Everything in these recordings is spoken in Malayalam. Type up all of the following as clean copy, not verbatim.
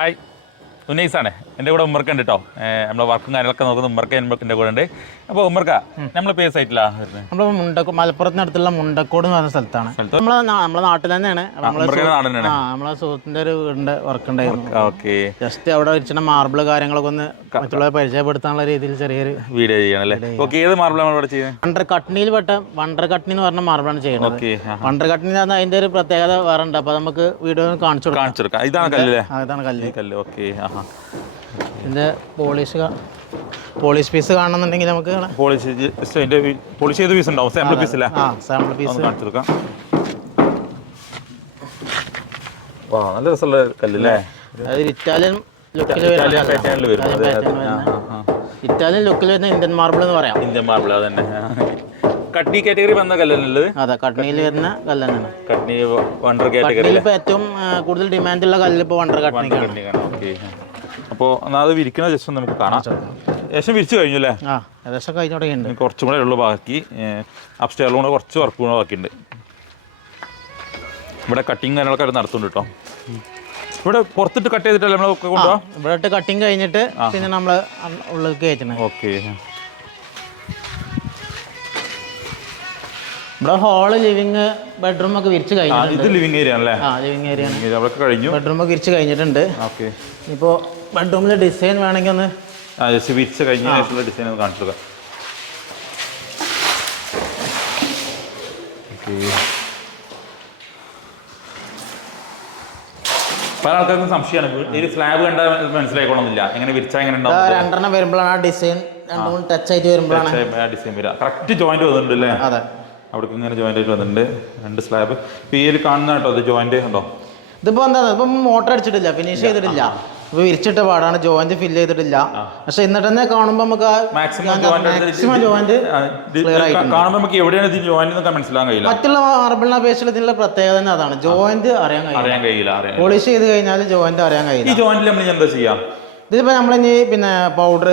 ഹായ് ഉന്നയിസാണ് എൻ്റെ കൂടെ ഉമ്മർക്കുണ്ട് കേട്ടോ. നമ്മളെ വർക്കും കാര്യങ്ങളൊക്കെ നോക്കുന്ന ഉമ്മർക്ക എൻ്റെ കൂടെ ഉണ്ട്. അപ്പോൾ ഉമ്മർക്ക നമ്മൾ പേ സൈറ്റിലാണ് വരുന്നത്. നമ്മൾ മലപ്പുറത്തിനടുത്തുള്ള മുണ്ടക്കോട് എന്ന് പറഞ്ഞ സ്ഥലത്താണ്. നമ്മളെ നാട്ടിൽ തന്നെയാണ്. നമ്മളെ സുഹൃത്തിന്റെ ഒരു വീടിന്റെ വർക്ക് ഉണ്ടായിരുന്നു. ഓക്കെ, ജസ്റ്റ് അവിടെ വെച്ചിട്ട് മാർബിൾ കാര്യങ്ങളൊക്കെ ഒന്ന് മറ്റുള്ളവരെ പരിചയപ്പെടുത്താനുള്ള രീതിയിൽ ചെറിയൊരു വീഡിയോ ചെയ്യണല്ലേ. ഓക്കെ, ഏത് മാർബിളാണ് ഇവിടെ ചെയ്യുന്നത്? വണ്ടർ കട്ടണിയിൽ പെട്ട വണ്ടർ കട്ടണി എന്ന് പറഞ്ഞ മാർബിളാണ് ചെയ്യുന്നത്. വണ്ടർ കട്ടണി എന്ന് പറഞ്ഞാൽ അതിന്റെ ഒരു പ്രത്യേകത വേറെ ഉണ്ട്. അപ്പൊ നമുക്ക് വീഡിയോ കാണിച്ചു കൊടുക്കാം. ഇതാണ് കല്ല്. ഇതാണ് കല്ല്. ഓക്കെ, ഇതിന്റെ പോളിഷ് പീസ് കാണണമെന്നുണ്ടെങ്കിൽ നമുക്ക് പോളിഷ് ചെയ്ത പീസ് ഉണ്ടാവും. സാമ്പിൾ പീസ് അല്ലേ? സാമ്പിൾ പീസ് കാണിച്ചു കൊടുക്കാം. വാ, നല്ല രസമുള്ള കല്ലല്ലേ. അതായത് ഇറ്റാലിയൻ ലുക്കിൽ ഇറ്റാലിയൻ ലുക്കിൽ വരുന്ന ഇന്ത്യൻ മാർബിൾ എന്ന് പറയാം. ഇന്ത്യൻ മാർബിൾ അതന്നെ. കട്നി കാറ്റഗറി വന്ന കല്ലല്ലേ? അതെ, കട്നിയിൽ വരുന്ന കല്ല് തന്നെയാണ്. Katni wonder category. ഇപ്പൊ ഏറ്റവും കൂടുതൽ ഡിമാൻഡുള്ള കല്ല് ഇപ്പൊ വണ്ടർ കട്നി. ഓക്കെ, അപ്പോൾ അത് വിരിക്കുന്ന ജസ്റ്റ് നമുക്ക് കാണാം. ഏകദേശം വിരിച്ചു കഴിഞ്ഞു അല്ലേ? ഏകദേശം കഴിഞ്ഞു തുടങ്ങിയിട്ടുണ്ട്. കുറച്ചും കൂടെ ഉള്ളു ബാക്കി. അപ്സ്റ്റെയറിലും കൂടെ കുറച്ച് വർക്ക് കൂടെ ബാക്കിയുണ്ട്. ഇവിടെ കട്ടിങ് കാര്യങ്ങളൊക്കെ നടത്തുന്നുണ്ട് കേട്ടോ. ഇവിടെ പുറത്തിട്ട് കട്ട് ചെയ്തിട്ടല്ലേ നമ്മളൊക്കെ കൊണ്ടുപോകാം? ഇവിടെ ഇട്ട് കട്ടിങ് കഴിഞ്ഞിട്ട് പിന്നെ നമ്മൾ ഉള്ളിലേക്ക് കയറ്റണം. ഓക്കെ, ഇവിടെ ഹാള്, ലിവിങ്, ബെഡ്റൂം ഒക്കെ വിരിച്ച് കഴിഞ്ഞിട്ടുണ്ട്. ഇത് ലിവിങ് ഏരിയ ആണല്ലേ? ലിവിങ് ഏരിയ ആണ്. അവിടെയൊക്കെ കഴിഞ്ഞു. ബെഡ്റൂം ഒക്കെ വിരിച്ച് കഴിഞ്ഞിട്ടുണ്ട്. ഓക്കെ, ഇപ്പോൾ ബെഡ്റൂമിലെ ഡിസൈൻ വേണമെങ്കിൽ ഒന്ന് വിരിച്ച് കഴിഞ്ഞ ശേഷമുള്ള ഡിസൈൻ ഒന്ന് കാണിച്ചു കൊടുക്കാം. പല ആൾക്കാർക്കും സംശയമാണ്, ഈ സ്ലാബ് കണ്ടാൽ മനസ്സിലായിക്കോണമെന്നില്ല, എങ്ങനെ വിരിച്ചാൽ എങ്ങനെ ഉണ്ടാവും. രണ്ടെണ്ണം വരുമ്പോഴാണ് ആ ഡിസൈൻ രണ്ടും കൂടി ടച്ച് ആയിട്ട് വരുമ്പോഴാണ് ഡിസൈൻ വരിക. കറക്റ്റ് ജോയിന്റ് വന്നിട്ടുണ്ട് അല്ലേ? അതെ, അവിടേക്ക് ഇങ്ങനെ ജോയിന്റ് ആയിട്ട് വന്നിട്ടുണ്ട് രണ്ട് സ്ലാബ്. ഇപ്പോൾ ഈ ഒരു കാണുന്ന കേട്ടോ, അത് ജോയിന്റ് ഉണ്ടോ? ഇതിപ്പോൾ എന്താ, ഇപ്പം മോട്ടർ അടിച്ചിട്ടില്ല, ഫിനിഷ് ചെയ്തിട്ടില്ല. ഇപ്പൊ വിരിച്ചിട്ട പാടാണ്, ജോയിന്റ് ഫില്ല് ചെയ്തിട്ടില്ല. പക്ഷെ എന്നിട്ട് തന്നെ കാണുമ്പോൾ നമുക്ക് മാക്സിമം ജോയിന്റ് കാണുമ്പോൾ നമുക്ക് എവിടെയാണ് ഇത് ജോയിന്റ് മനസ്സിലാക്കാൻ കഴിയില്ല. മറ്റുള്ള മാർബിളിനെ അപേക്ഷിച്ച് ഇതിനുള്ള പ്രത്യേകത തന്നെ അതാണ്, ജോയിന്റ് അറിയാൻ കഴിയില്ല. പോളിഷ് ചെയ്ത് കഴിഞ്ഞാൽ ജോയിന്റ് അറിയാൻ കഴിയില്ല. ഈ ജോയിന്റിൽ നമ്മൾ എന്താ ചെയ്യാം? ഇതിപ്പോ നമ്മളിനി പിന്നെ പൗഡർ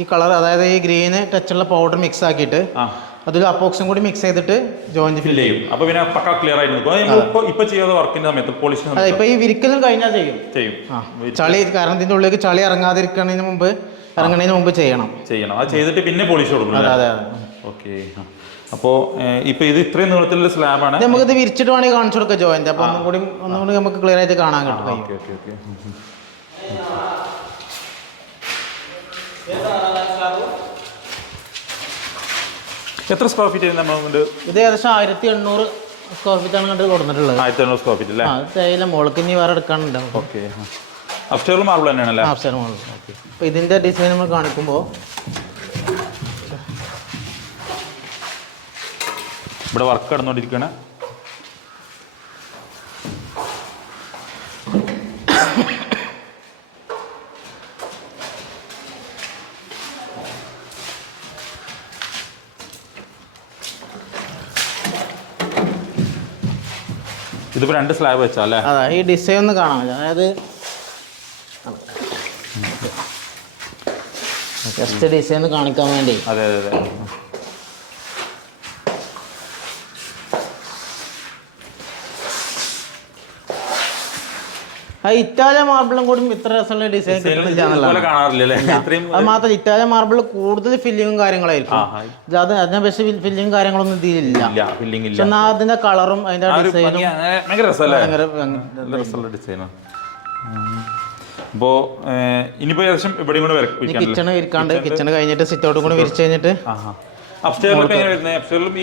ഈ കളർ, അതായത് ഈ ഗ്രീന് ടച്ചുള്ള പൗഡർ മിക്സ് ആക്കിയിട്ട് അതിൽ അപ്പോക്സും കൂടി മിക്സ് ചെയ്തിട്ട് ജോയിന്റ് ഫില്ല് ചെയ്യും. അപ്പൊ പിന്നെ പക്ക ക്ലിയർ ആയിട്ട് ഇപ്പൊ ചെയ്യാതെ വർക്കിന്റെ സമയത്ത് പോളിഷ് ഇപ്പൊ ഈ വിരിക്കലും കഴിഞ്ഞാൽ ചെയ്യും. ചളി, കാരണം ഇതിന്റെ ഉള്ളിലേക്ക് ചളി ഇറങ്ങാതിരിക്കണതിന് മുമ്പ് ചെയ്യണം. അത് ചെയ്തിട്ട് പിന്നെ പോളിഷ് കൊടുക്കണം. അതെ. ഓക്കെ, അപ്പോ ഇപ്പൊ ഇത് ഇത്രയും നീളത്തിലുള്ള സ്ലാബാണ്. നമുക്കിത് വിരിച്ചിട്ട് വേണമെങ്കിൽ കാണിച്ചു കൊടുക്കാം ജോയിന്റ്. അപ്പൊ ഒന്നുകൂടി നമുക്ക് ക്ലിയർ ആയിട്ട് കാണാൻ കിട്ടും. എത്ര സ്ക്വയർ ഫീറ്റ് നമ്മളുണ്ട്? ഇത് ഏകദേശം 1800 സ്ക്വയർ ഫീറ്റ് ആണ് കണ്ട് കൊടുത്തിട്ടുള്ളത്. 1800 സ്ക്വയർ ഫീറ്റ് അല്ലേ? തേയില മുളക്ക് ഇനി വേറെ എടുക്കാനുണ്ടാവും. ഓക്കെ, അപ്സ്റ്റെയർ മാർബിൾ തന്നെയാണല്ലേ? Upstair marble. അപ്പോൾ ഇതിന്റെ ഡിസൈൻ നമ്മൾ കാണിക്കുമ്പോൾ ഇവിടെ വർക്ക് നടന്നുകൊണ്ടിരിക്കുകയാണ്. ഇതിപ്പോ രണ്ട് സ്ലാബ് വെച്ചാലേ? അതെ, ഈ ഡിസൈൻ ഒന്ന് കാണാൻ പറ്റും. അതായത് ജസ്റ്റ് ഡിസൈൻ കാണിക്കാൻ വേണ്ടി. അതെ. ഇറ്റാലിയൻ മാർബിളും കൂടി ഇത്ര രസമുള്ള ഡിസൈൻ കിട്ടുന്നില്ല. അത് മാത്രം ഇറ്റാലിയൻ മാർബിൾ കൂടുതൽ ഫില്ലിങ്ങും കാര്യങ്ങളായിരിക്കും. അതിനെ പക്ഷേ ഫില്ലിങ്ങും കാര്യങ്ങളൊന്നും ഇതിലില്ല. എന്നാൽ അതിന്റെ കളറും അതിന്റെ ഡിസൈനും അപ്പോ ഇനിയിപ്പോ ഏകദേശം ഇവിടെ കൂടെ കിച്ചണ് ഇരിക്കാണ്ട്, കിച്ചണ് കഴിഞ്ഞിട്ട് സിറ്റ് ഔട്ടും കൂടെ വിരിച്ചു കഴിഞ്ഞിട്ട്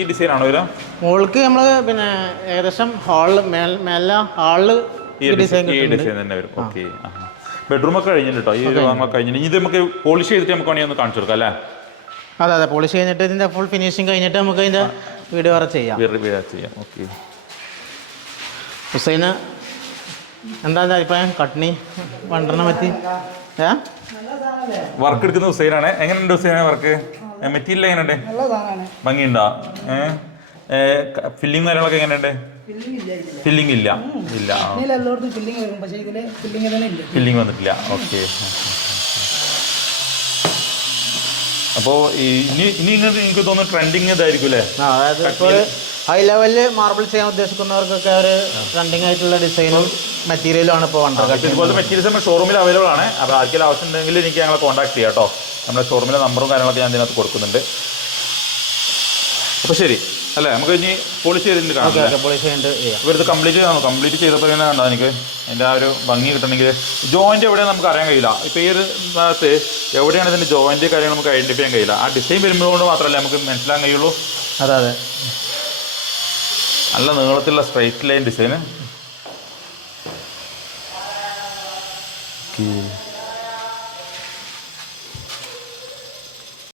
ഈ ഡിസൈൻ ആണോ വരാം? മുകൾക്ക് നമ്മള് പിന്നെ ഏകദേശം ഹാളില് ബെഡ്റൂം ഒക്കെ കഴിഞ്ഞിട്ടോ? ഈ കഴിഞ്ഞിട്ട് ഇത് നമുക്ക് പോളിഷ് ചെയ്തിട്ട് നമുക്ക് വേണമെങ്കിൽ ഒന്ന് കാണിച്ചു കൊടുക്കാം അല്ലേ? അതെ, പോളിഷ് കഴിഞ്ഞിട്ട് ഇതിന്റെ ഫുൾ ഫിനിഷിങ് കഴിഞ്ഞിട്ട് നമുക്ക് അതിന്റെ വീഡിയോ വേറെ ചെയ്യാം. ഓക്കെ, ഹുസൈന് എന്താ അഭിപ്രായം കട്നി വണ്ടറിനെ പറ്റി? വർക്ക് എടുക്കുന്ന ഹുസൈനാണ്. എങ്ങനെയുണ്ട് ഹുസൈന വർക്ക്? മെറ്റീരിയൽ എങ്ങനെയുണ്ട്? ഭംഗിയുണ്ടോ? ഫില്ലിങ് കാര്യങ്ങളൊക്കെ എങ്ങനെയുണ്ട്? ഫില്ലിംഗ് ഇല്ല. ഫില്ലിംഗ് വന്നിട്ടില്ല. ഓക്കെ, അപ്പോൾ ഇനി എനിക്ക് തോന്നുന്നു ട്രെൻഡിങ് ഇതായിരിക്കും അല്ലേ? ഹൈ ലെവലിൽ മാർബിൾ ചെയ്യാൻ ഉദ്ദേശിക്കുന്നവർക്കൊക്കെ ഒരു ട്രെൻഡിങ് ആയിട്ടുള്ള ഡിസൈനും മെറ്റീരിയലും ആണ് ഇപ്പോൾ വണ്ടർ കട്ട്. ഇതുപോലത്തെ മെറ്റീരിയൽസ് നമ്മുടെ ഷോറൂമിൽ അവൈലബിൾ ആണ്. അപ്പോൾ ആർക്കെങ്കിലും ആവശ്യം ഉണ്ടെങ്കിൽ എനിക്ക് ഞങ്ങളെ കോൺടാക്ട് ചെയ്യാം കേട്ടോ. നമ്മുടെ ഷോറൂമിലെ നമ്പറും കാര്യങ്ങളൊക്കെ ഞാൻ ഇതിനകത്ത് കൊടുക്കുന്നുണ്ട്. അപ്പോൾ ശരി അല്ലേ, നമുക്ക് ഇനി പോളിഷ് ചെയ്തിട്ട് കാണാം. പോളിഷ് ചെയ്തിട്ട് ചെയ്യാം. അപ്പോൾ ഇത് കംപ്ലീറ്റ് ചെയ്തപ്പോൾ തന്നെ കണ്ടോ എനിക്ക് അതിൻ്റെ ആ ഒരു ഭംഗി കിട്ടണമെങ്കിൽ ജോയിൻ്റ് എവിടെയാണ് നമുക്ക് അറിയാൻ കഴിയില്ല. ഇപ്പോൾ ഈ ഒരു ഭാഗത്ത് എവിടെയാണ് ഇതിൻ്റെ ജോയിൻ്റ് കാര്യങ്ങൾ നമുക്ക് ഐഡൻറ്റിഫൈ ചെയ്യാൻ കഴിയില്ല. ആ ഡിസൈൻ വരുമ്പോഴുകൊണ്ട് മാത്രമല്ലേ നമുക്ക് മനസ്സിലാക്കാൻ കഴിയുള്ളൂ. അതെ നല്ല നീളത്തിലുള്ള സ്ട്രൈറ്റ് ലൈൻ ഡിസൈന്.